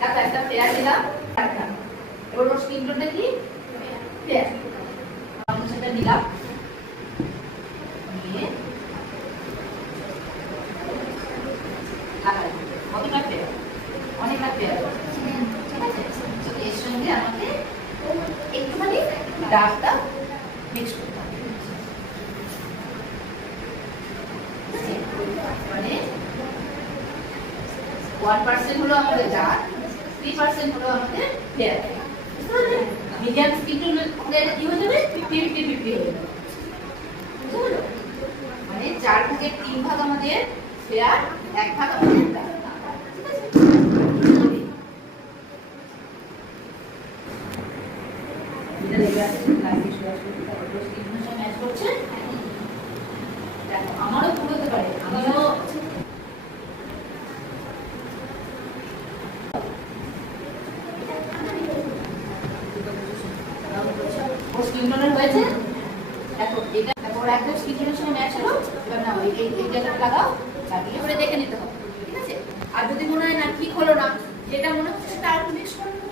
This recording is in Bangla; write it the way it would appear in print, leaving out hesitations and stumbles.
দেখো একটা পেয়ার দিলাম, এবার ওর স্কিন টোনটা কি পেয়ার, আমি সেটা দিলাম, নিয়ে কতটা পেয়ার, অনেকটা পেয়ার, ঠিক আছে। তো এর সঙ্গে আমাকে একটুখানি ডাবটা মিক্স করতে হবে, মানে 1% হলো আমাদের ডাব, 3% হলো আমাদের পেয়ার। মিডিয়াম স্পিড হলে কি হয়ে যাবে, 50-50 হয়ে যাবে, মানে 4 ভাগের 3 ভাগ আমাদের পেয়ার, 1 ভাগ আমাদের ডাব, ঠিক আছে। এটা দেখে আসছে লাইভে সরাসরি ম্যাচ করছে, দেখো আমারও ভুল হতে পারে, আমিও ওর স্কিন টোনের হয়েছে, দেখো এটা দেখো ওর একদম স্কিন টোনের সঙ্গে ম্যাচ হলো। এবার না এই জায়গাটা লাগাও, লাগিয়ে করে দেখে নিতে হবে, ঠিক আছে। আর যদি মনে হয় না ঠিক হলো না, যেটা মনে হচ্ছে সেটা আর মিক্স করো।